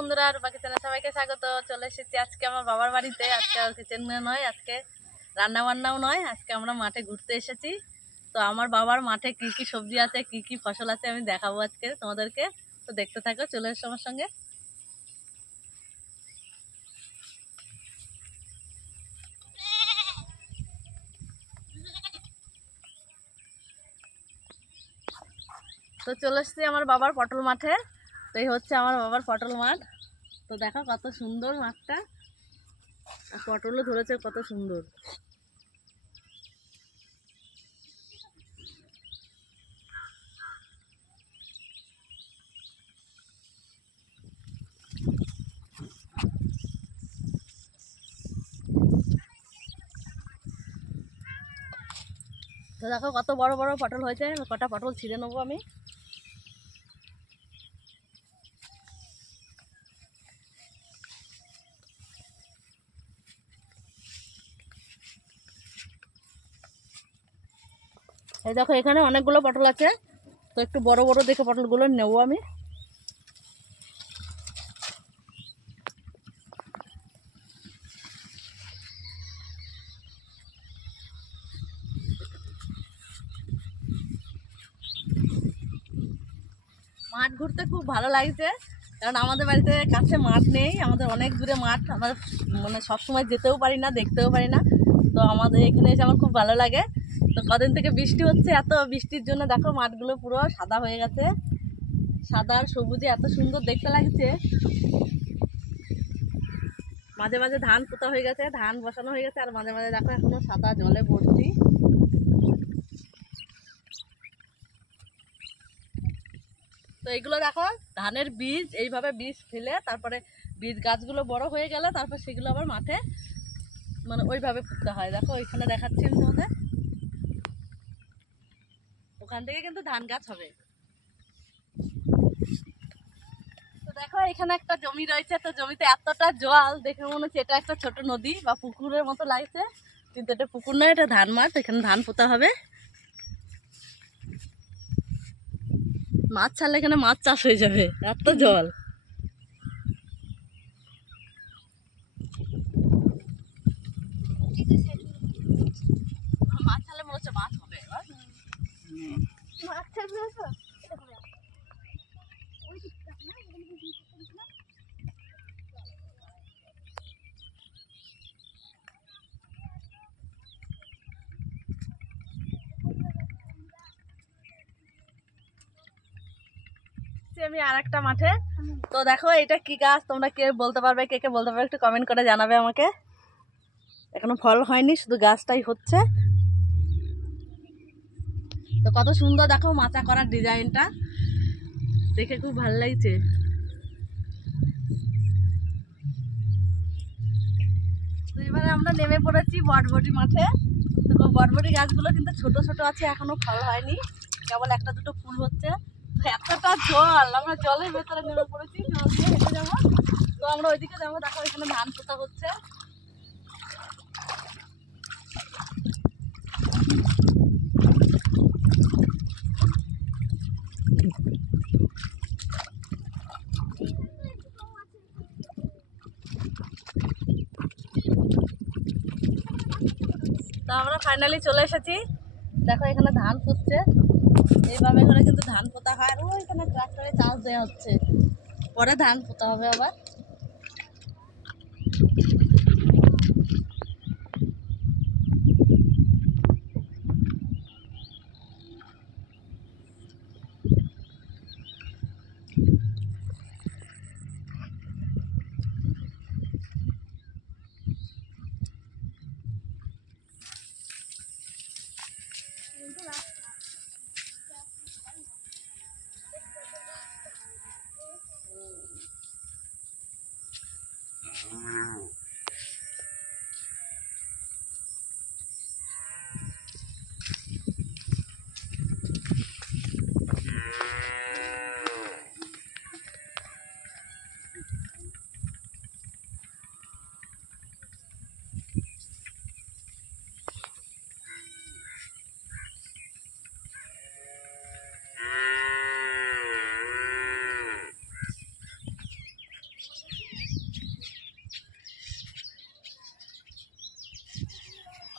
বন্ধুরা, রূপাকে চ্যানেলে সবাইকে স্বাগত। চলে এসেছি আজকে আমার বাবার বাড়িতে। আজকে আর কিচেন নয়, আজকে রান্না বান্নাও নয়, আজকে আমরা মাঠে ঘুরতে এসেছি। তো আমার বাবার মাঠে কি কি সবজি আছে, কি কি ফসল আছে আমি দেখাবো আজকে তোমাদেরকে। তো দেখতে থাকো, চলে এসো আমার সঙ্গে। তো চলে এসেছি আমার বাবার পটল মাঠে। তো এই হচ্ছে আমার বাবার পটল মাঠ। তো দেখো কত সুন্দর মাঠটা, আর পটলও ধরেছে কত সুন্দর। তো দেখো কত বড় বড় পটল হয়েছে, কটা পটল ছিঁড়ে নেবো আমি। এই দেখো এখানে অনেকগুলো পটল আছে, তো একটু বড় বড় দেখে পটলগুলো নেবো আমি। মাঠ ঘুরতে খুব ভালো লাগছে, কারণ আমাদের বাড়িতে কাছে মাঠ নেই, আমাদের অনেক দূরে মাঠ। আমরা মানে সবসময় যেতেও পারি না, দেখতেও পারি না। তো আমাদের এখানে এসে আমার খুব ভালো লাগে। তো কদিন থেকে বৃষ্টি হচ্ছে, এত বৃষ্টির জন্য দেখো মাঠগুলো পুরো সাদা হয়ে গেছে। সাদা আর সবুজে এত সুন্দর দেখতে লাগছে। মাঝে মাঝে ধান পোতা হয়ে গেছে, ধান বসানো হয়ে গেছে, আর মাঝে মাঝে দেখো এখনো সাদা জলে ভর্তি। তো এগুলো দেখো ধানের বীজ, এইভাবে বীজ ফেলে তারপরে বীজ গাছগুলো বড় হয়ে গেলে তারপর সেগুলো আবার মাঠে মানে ওইভাবে পুঁততে হয়। দেখো ওইখানে দেখাচ্ছি আমি তোমাদের, ওখান থেকে কিন্তু ধান গাছ হবে। তো দেখো এখানে একটা জমি রয়েছে, তো জমিতে এতটা জল দেখে মনে হচ্ছে এটা একটা ছোট নদী বা পুকুরের মতো লাগছে, কিন্তু এটা পুকুর নয়, এটা ধান মাঠ। এখানে ধান পোতা হবে। মাছ ছাড়লে এখানে মাছ চাষ হয়ে যাবে, এত জল। মাছ ছাড়লে মনে হচ্ছে মাছ হবে এবার। মাছ ছাড়লে আমি আর একটা মাঠে। তো দেখো এটা কি গাছ, তোমরা কে বলতে পারবে, কে কে বলতে পারবে একটু কমেন্ট করে জানাবে আমাকে। এখনো ফল হয়নি, শুধু গাছটাই হচ্ছে। তো কত সুন্দর দেখো মাচা করার ডিজাইনটা, দেখে খুব ভালো লাগছে। তো এবারে আমরা নেমে পড়েছি বটবটি মাঠে। তো বটবটি গাছগুলো কিন্তু ছোট ছোট আছে, এখনো ফল হয়নি, কেবল একটা দুটো ফুল হচ্ছে। এতটা জল, আমরা জলের ভেতরে নেমে পড়েছি, জল দিয়ে হেঁটে যাবো। তো আমরা ওইদিকে যাবো, দেখো এখানে ধান পোতা হচ্ছে। তো আমরা ফাইনালি চলে এসেছি, দেখো এখানে ধান পুঁতছে। এইভাবে করে কিন্তু ধান পোতা হয়, আর ওইখানে ট্রাক্টরে চাষ দেওয়া হচ্ছে, পরে ধান পোতা হবে আবার।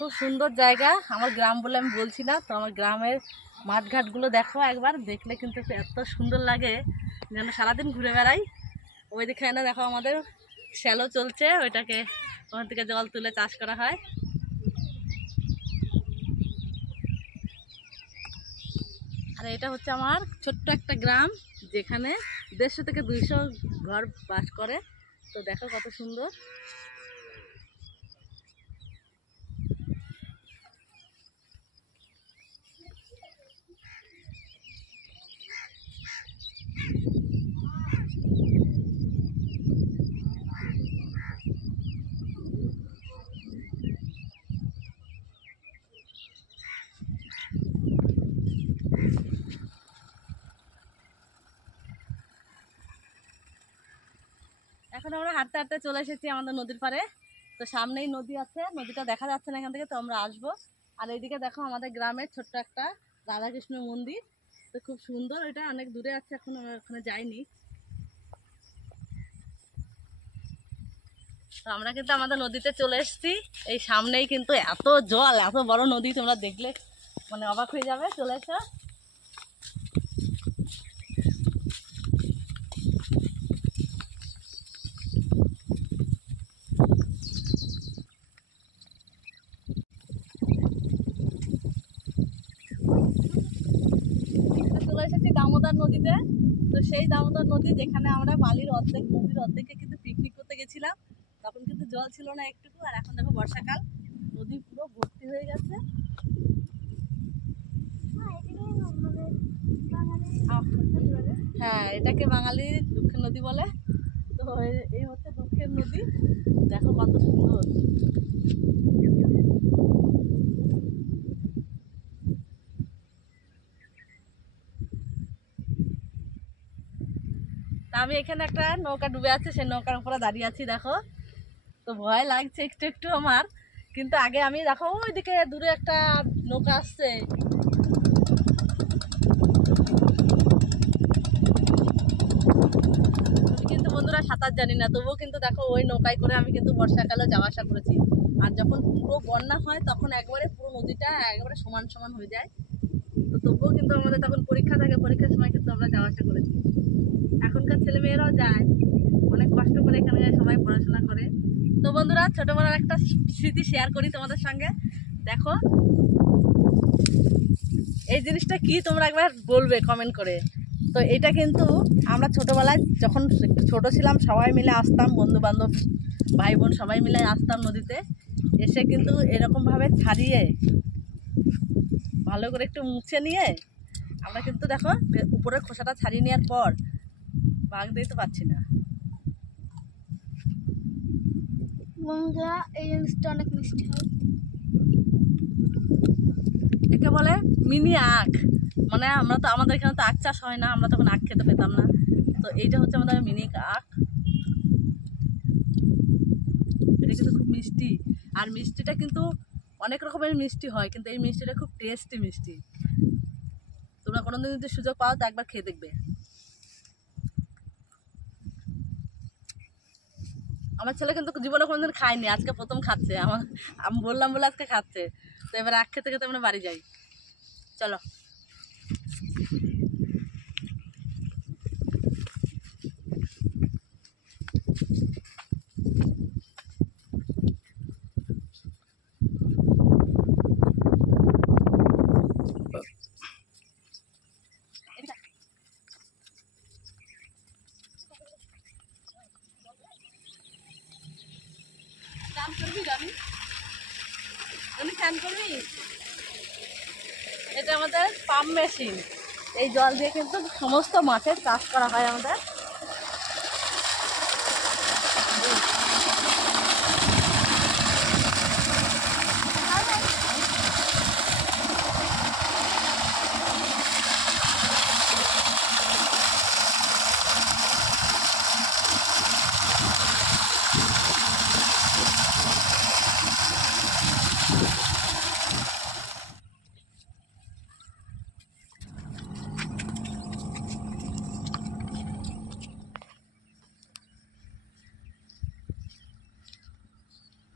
খুব সুন্দর জায়গা। আমার গ্রাম বলে আমি বলছি না, তো আমার গ্রামের মাঠঘাটগুলো দেখো একবার, দেখলে কিন্তু এত সুন্দর লাগে যেন সারাদিন ঘুরে বেড়াই। ওইদিকে না দেখো আমাদের শ্যালো চলছে, ওইটাকে ওখান থেকে জল তুলে চাষ করা হয়। আর এটা হচ্ছে আমার ছোট্ট একটা গ্রাম, যেখানে 150 থেকে 200 ঘর বাস করে। তো দেখো কত সুন্দর। এখন আমরা হাঁটতে হাঁটতে চলে এসেছি আমাদের নদীর পাড়ে। তো সামনেই নদী আছে, নদীটা দেখা যাচ্ছে না এখান থেকে, তো আমরা আসবো। আর এইদিকে দেখো আমাদের গ্রামের ছোট্ট একটা রাধাকৃষ্ণ মন্দির, তো খুব সুন্দর। এটা অনেক দূরে আছে, এখন আমরা ওখানে যাইনি। তো আমরা কিন্তু আমাদের নদীতে চলে এসেছি। এই সামনেই কিন্তু এত জল, এত বড় নদী, তোমরা দেখলে মানে অবাক হয়ে যাবে। চলে এসো। চলে এসেছি দামোদর নদীতে। তো সেই দামোদর নদী, যেখানে আমরা বালির অর্ধেক, নদীর অর্ধেকে কিন্তু পিকনিক করতে গেছিলাম, তখন কিন্তু জল ছিল না একটুকু। আর এখন দেখো বর্ষাকাল, নদী পুরো ভর্তি হয়ে গেছে। হ্যাঁ, এটাকে বাঙালি দুঃখের নদী বলে। তো এই হচ্ছে দুঃখের নদী, দেখো কত সুন্দর। তা আমি এখানে একটা নৌকা ডুবে আছে, সেই নৌকার উপরে দাঁড়িয়ে আছি দেখো। তো ভয় লাগছে একটু একটু আমার, কিন্তু আগে আমি দেখো ওইদিকে দূরে একটা নৌকা আসছে। কিন্তু বন্ধুরা সাঁতার জানি না, তবুও কিন্তু দেখো ওই নৌকায় করে আমি কিন্তু বর্ষাকালে যাওয়া আসা করেছি। আর যখন পুরো বন্যা হয় তখন একবারে পুরো নদীটা একবারে সমান সমান হয়ে যায়। তো তবুও কিন্তু আমাদের তখন পরীক্ষা থাকে, পরীক্ষার সময় কিন্তু আমরা যাওয়া আসা করেছি। এখনকার ছেলে মেয়েরাও যায়, অনেক কষ্ট করে এখানে সবাই পড়াশোনা করে। তো বন্ধুরা, ছোটবেলার একটা স্মৃতি শেয়ার করি তোমাদের সঙ্গে। দেখো এই জিনিসটা কি, তোমরা একবার বলবে কমেন্ট করে। তো এটা কিন্তু আমরা ছোটবেলায় যখন একটু ছোট ছিলাম, সবাই মিলে আসতাম, বন্ধু বান্ধব ভাই বোন সবাই মিলে আসতাম নদীতে। এসে কিন্তু এরকমভাবে ছাড়িয়ে ভালো করে একটু মুছে নিয়ে আমরা কিন্তু দেখো উপরের খোসাটা ছাড়িয়ে নেওয়ার পর ভাগ দিতে পারছি না। বন্ধুরা, এই জিনিসটা অনেক মিষ্টি হয়। একে বলে মিনি আখ। মানে আমরা তো, আমাদের এখানে তো আখ চাষ হয় না, আমরা তখন আখ খেতে পেতাম না। তো এইটা হচ্ছে আমাদের মিনি আখ। এটা কিন্তু খুব মিষ্টি, আর মিষ্টিটা কিন্তু অনেক রকমের মিষ্টি হয়, কিন্তু এই মিষ্টিটা খুব টেস্টি মিষ্টি। তোমরা কোনোদিন যদি সুযোগ পাও তো একবার খেয়ে দেখবে। আমার ছেলে কিন্তু জীবনে কোনোদিন খায়নি, আজকে প্রথম খাচ্ছে। আমি বললাম বলে আজকে খাচ্ছে। তো এবার আখ খেতে খেতে আমরা বাড়ি যাই, চলো। স্নান করবি রবি? উনি স্নান করবি? এটা আমাদের পাম্প মেশিন, এই জল দিয়ে কিন্তু সমস্ত মাঠে চাষ করা হয় আমাদের।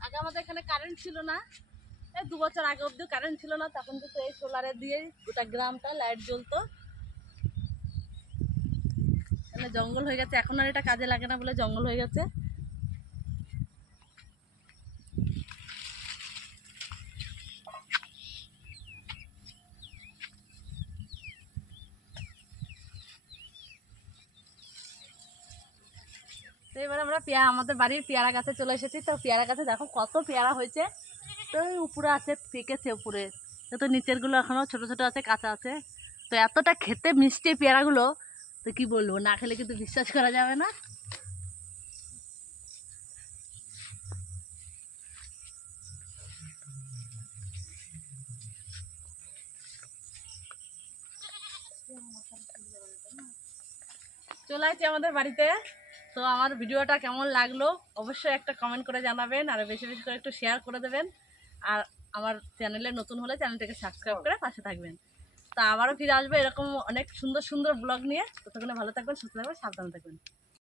আগে আমাদের এখানে কারেন্ট ছিল না, এই 2 বছর আগে অব্দি কারেন্ট ছিল না, তখন কিন্তু এই সোলারে দিয়েই গোটা গ্রামটা লাইট জ্বলতো। মানে জঙ্গল হয়ে গেছে, এখন আর এটা কাজে লাগে না বলে জঙ্গল হয়ে গেছে। তো এবার আমরা আমাদের বাড়ির পেয়ারা গাছে চলে এসেছি। তো পেয়ারা গাছে দেখো কত পেয়ারা হয়েছে। তো এই উপরে আছে, পেকেছে উপরে, তো নিচের গুলো এখনো ছোট ছোট আছে, কাঁচা আছে। তো এতটা খেতে মিষ্টি পেয়ারাগুলো, তো কি বলবো, না খেলে কিন্তু বিশ্বাস করা যাবে না। চলে আসছি আমাদের বাড়িতে। তো আমার ভিডিওটা কেমন লাগলো অবশ্যই একটা কমেন্ট করে জানাবেন, আর বেশি বেশি করে একটু শেয়ার করে দেবেন। আর আমার চ্যানেলে নতুন হলে চ্যানেলটাকে সাবস্ক্রাইব করে পাশে থাকবেন। তো আবারও ফিরে আসবে এরকম অনেক সুন্দর সুন্দর ব্লগ নিয়ে। ততক্ষণে ভালো থাকবেন, সুস্থ থাকবেন, সাবধানে থাকবেন।